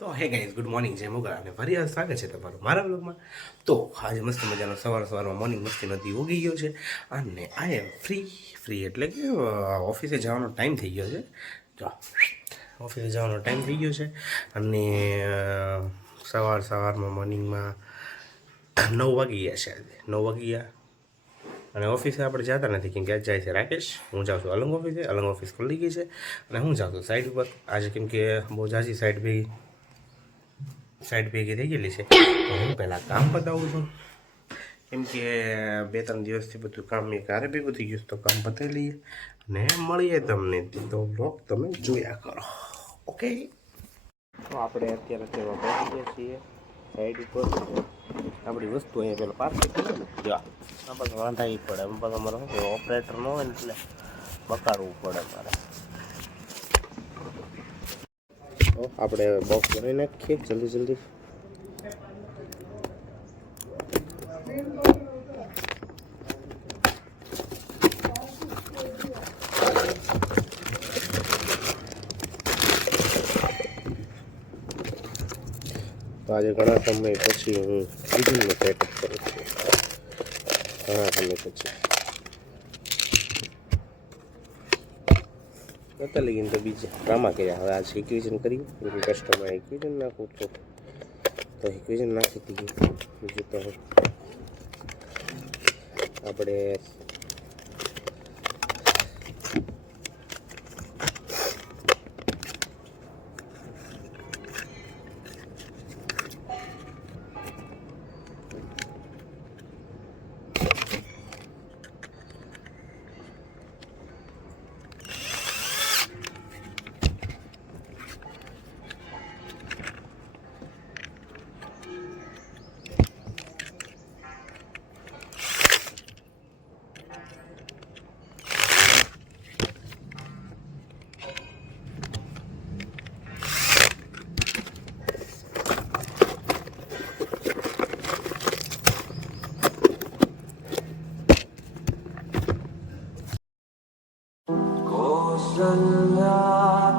તો hey guys good morning જય મોગલ અને ફરી સ્વાગત છે તમારું મારા બ્લોગમાં. તો આજે મસ્ત મજાનો સવારમાં મોર્નિંગ મસ્તી નથી ઉગી ગયો છે અને આઈ એમ ફ્રી એટલે કે ઓફિસે જવાનો ટાઈમ થઈ ગયો છે. જો ઓફિસે જવાનો ટાઈમ થઈ ગયો છે અને સવારમાં મોર્નિંગમાં 9 વાગી ગયા છે. આજે 9 વાગી ગયા અને ઓફિસે આપણે જતા નથી કેમ કે આજ જાય છે રાકેશ. હું જાઉં છું અલંગ ઓફિસે. અલંગ ઓફિસ ખુલી ગઈ છે અને હું જાઉં છું સાઈડ ઉપર આજે કેમ કે બહુ જાજી સાઈડ ભેગી થઈ ગયેલી છે. તો હું પહેલાં કામ બતાવું છું કેમ કે 2-3 દિવસથી બધું કામ એક હારે ભેગું થઈ ગયું તો કામ બતાવી લઈએ અને મળીએ તમને. તો બ્લોગ તમે જોયા કરો. ઓકે, તો આપણે અત્યારે પહોંચી ગયા છીએ સાઈડ ઉપર. આપણી વસ્તુ અહીંયા પેલા પાર્સલ કરી ને જો આ પાસે વાંધાવી પડે. એમ પાસે અમારે શું કહેવાય ઓપરેટર ન હોય ને એટલે બકાડવું પડે મારે. આપણે બોક્સ ભરી નાખીએ જલ્દી. તો આજે ઘણા સમય પછી હું કિચનનું સેટઅપ કરું છું. ઘણા સમય પછી નતા લગીને તો બીજા ડ્રામા કર્યા. હવે આજે ઇક્વિઝન કર્યું. કસ્ટમર ઇક્વિઝન નાખું તો ઇક્વિઝન નાખી દીધું. બીજું તો આપણે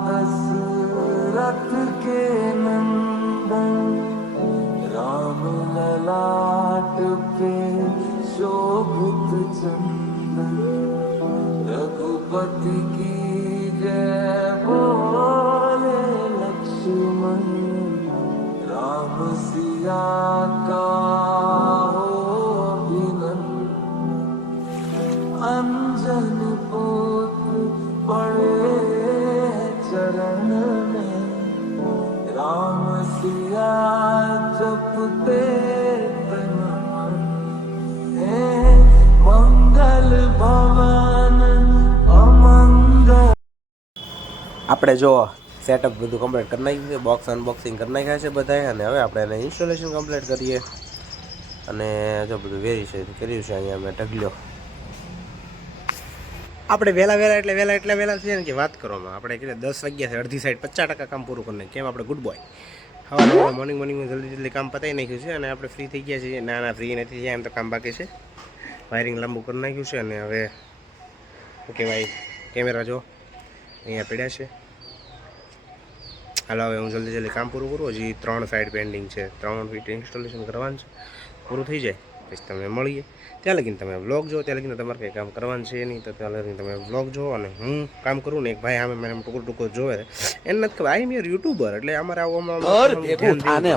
दशरथ के नंदन राम ललाट पे शोभित चंदन रघुपति की जय बोले लक्ष्मण राम सिया का हो अभिनंदन अंजन पुत्र पड़े चरण में राम सिया जपते मंगल भवन अमंगल. આપણે જો સેટઅપ બધું કમ્પ્લીટ કરી નાખ્યું છે. બોક્સ અનબોક્સિંગ કરી નાખ્યા છે બધાએ અને હવે આપણે એને ઇન્સ્ટોલેશન કમ્પ્લીટ કરીએ. અને જો બધું કર્યું છે અહીંયા મેં ઢગલ્યો. આપણે વહેલા છે ને કે વાત કરવામાં આપણે કે 10 વાગ્યા છે. અડધી સાઈડ 50% કામ પૂરું કરી નાખ્યું. કેમ આપણે ગુડ બોય. હવે મોર્નિંગમાં જલ્દી કામ પતાવી નાખ્યું છે અને આપણે ફ્રી થઈ ગયા છીએ. ના ફ્રી નથી થયા, એમ તો કામ બાકી છે. વાયરિંગ લાંબુ કરી નાખ્યું છે અને હવે શું કહેવાય કેમેરા જો અહીંયા પડ્યા છે. હાલો હવે હું જલ્દી કામ પૂરું કરું. હજી 3 સાઈડ પેન્ડિંગ છે. 3 ફીટ ઇન્સ્ટોલેશન કરવાનું છે. પૂરું થઈ જાય પછી તમે મળીએ. ત્યાં લગીને તમે વ્લોગ જો. ત્યાં લગીને તમારે કંઈ કામ કરવાનું છે નહીં તો ત્યાં લગીને તમે વ્લોગ જો. અને હું કામ કરું ને એક ભાઈ આમે મને ટુકડો જોવે એને નથી ખબર. આઈ એમ યોર યુટ્યુબર એટલે અમારે આવવામાં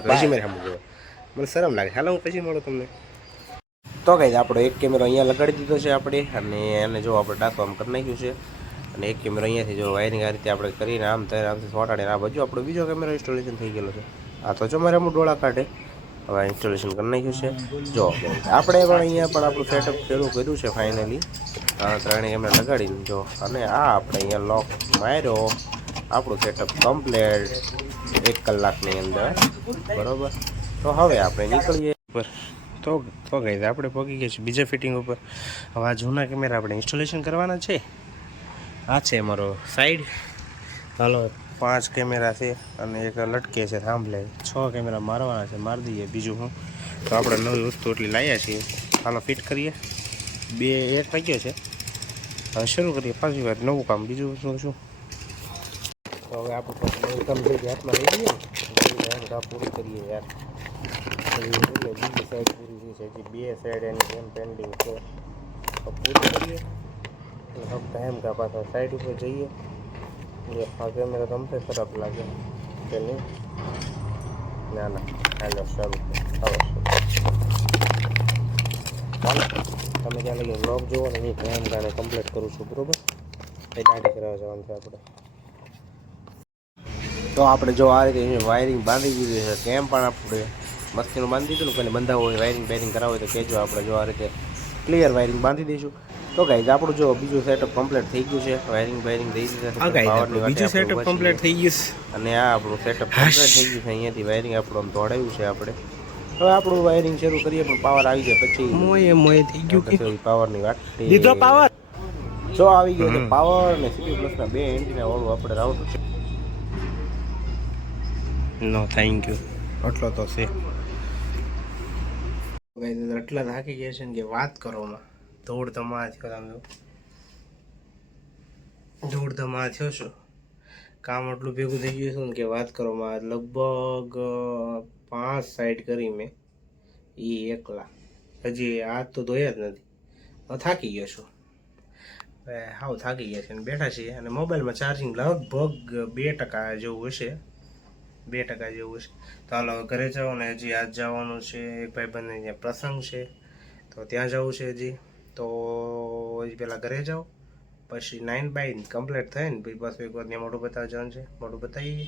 પછી મારે સામું જોવે. મને શરમ લાગે. હાલો હું પછી મળું તમને. તો કઈ આપણો એક કેમેરો અહીંયા લગાડી દીધો છે આપણે અને એને જો આપણે ડાકો આમ કરી નાખ્યું છે. અને એક કેમેરો અહીંયાથી જો વાયરિંગ આ રીતે આપણે કરીને આમથી સોટાડીને આ બાજુ આપણો બીજો કેમેરો ઇન્સ્ટોલેશન થઈ ગયેલો છે. આ તો જો મારે અમુક ડોળા કાઢે. હવે ઇન્સ્ટોલેશન કરી નાખ્યું છે. જો આપણે પણ અહીંયા પણ આપણું સેટઅપ શરૂ કર્યું છે ફાઇનલી. 3 કેમેરા લગાડીને જો અને આ આપણે અહીંયા લોક માર્યો. આપણું સેટઅપ કમ્પ્લીટ 1 કલાકની અંદર. બરાબર. તો હવે આપણે નીકળીએ ઉપર. તો ગઈ આપણે પહોંચી ગયા છીએ બીજા ફિટિંગ ઉપર. હવે આ જૂના કેમેરા આપણે ઇન્સ્ટોલેશન કરવાના છે. આ છે અમારો સાઈડ. હાલો 5 કેમેરા છે અને એક લટકે છે થાંભલે. 6 કેમેરા મારવાના છે. મારી દઈએ બીજું હું. તો આપણે નવી વસ્તુ એટલી લાવ્યા છીએ. હાલો ફિટ કરીએ. 1 વાગ્યો છે. હવે શરૂ કરીએ પાછી વાત નવું કામ. બીજું શું તો હવે આપણે નવું કામ જલ્દી હાથમાં લઈ લઈએ ને આ પૂરી કરીએ યાર. બીજી સાઈડ પૂરી થઈ છે, હજી 2 સાઈડ એની જેમ પેન્ડિંગ છે. તો પૂરી કરીએ એટલે ફક્ત એમ કે પાછા સાઈડ ઉપર જઈએ. આ કેમેરા તમને ખરાબ લાગે કે નહીં? ના ના, હાલો સારું ચાલો તમે ત્યાં લગી બ્લોગ જુઓ ને એ કામ ગાને કમ્પ્લીટ કરું છું, બરાબર? એ દાઢી કરાવવા જવાનું છે આપણે. તો આપણે જો આ રીતે વાયરિંગ બાંધી દીધું છે, કેમ પણ આપણે મસ્તીનું બાંધી દીધું ને કોઈને બંધાવું હોય વાયરિંગ કરાવવું હોય તો કહેજો, આપણે જો આ રીતે ક્લિયર વાયરિંગ બાંધી દઈશું. તો ગાઈઝ આપણું જો બીજું સેટઅપ કમ્પ્લીટ થઈ ગયું છે, વાયરિંગ થઈ દીધું છે, બીજું સેટઅપ કમ્પ્લીટ થઈ ગયું છે અને આ આપણું સેટઅપ કમ્પ્લીટ થઈ ગયું છે. અહીંયાથી વાયરિંગ આપણું આમ દોડાવ્યું છે આપણે. હવે આપણું વાયરિંગ શરૂ કરીએ પણ પાવર આવી જાય પછી મોય થઈ ગયું કે પાવરની વાત દીધો પાવર જો આવી ગયો છે પાવર ને સીપી પ્લસના 2 એન્ટીના વાળું આપણે રાઉટર છે. નો થેન્ક યુ આટલો તો છે ગાઈસ. આટલા થાકી ગયા છે ને કે વાત કરવામાં દોડધામા થયો. તમે દોડધામા થયો છો, કામ આટલું ભેગું થઈ ગયું છે ને કે વાત કરવામાં. લગભગ 5 સાઈડ કરી મેં એ એકલા, હજી હાથ તો ધોયા જ નથી. થાકી ગયો છું, હાવ થાકી ગયા છે ને બેઠા છીએ. અને મોબાઈલમાં ચાર્જિંગ લગભગ 2% જેવું હશે, 2% જેવું હશે. તો હાલો ઘરે જાઓ ને હજી આજ જવાનું છે એક ભાઈબંધને ત્યાં પ્રસંગ છે તો ત્યાં જવું છે હજી. તો હજી પહેલાં ઘરે જાઓ પછી 9 બાય કમ્પ્લીટ થાય ને પછી પાછું એકવાર ત્યાં મોઢું બતાવવા જવાનું છે. મોઢું બતાવીએ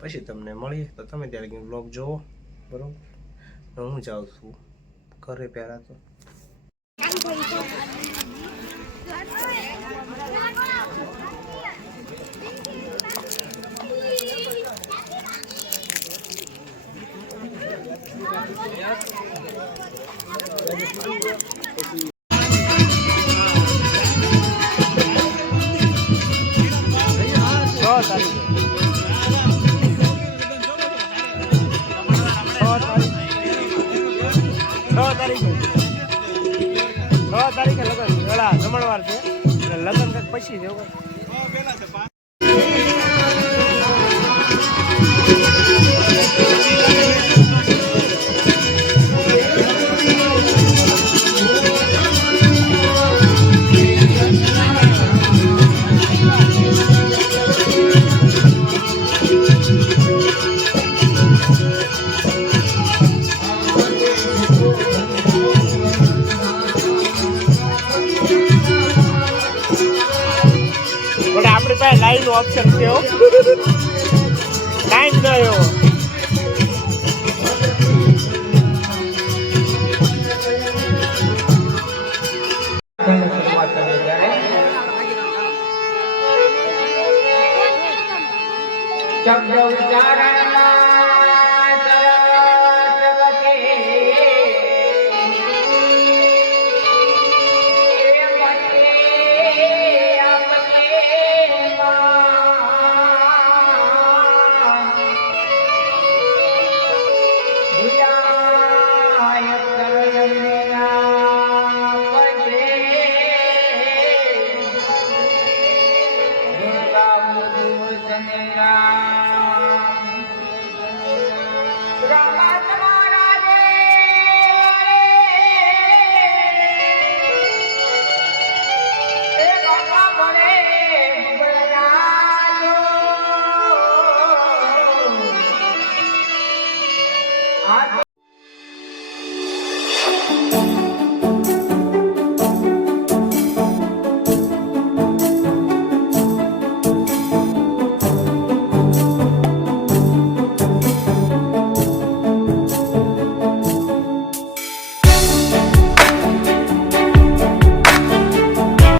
પછી તમને મળીએ. તો તમે ત્યારે કંઈક બ્લોગ જોવો, બરાબર? હું જાઉં છું ઘરે પહેલાં તો. તારીખે લગ્ન પેલા જમણવાર છે, લગ્ન કંઈક પછી છે. આપણી પાસે લાઈન નો ઓપ્શન છે, લાઈન ગયો.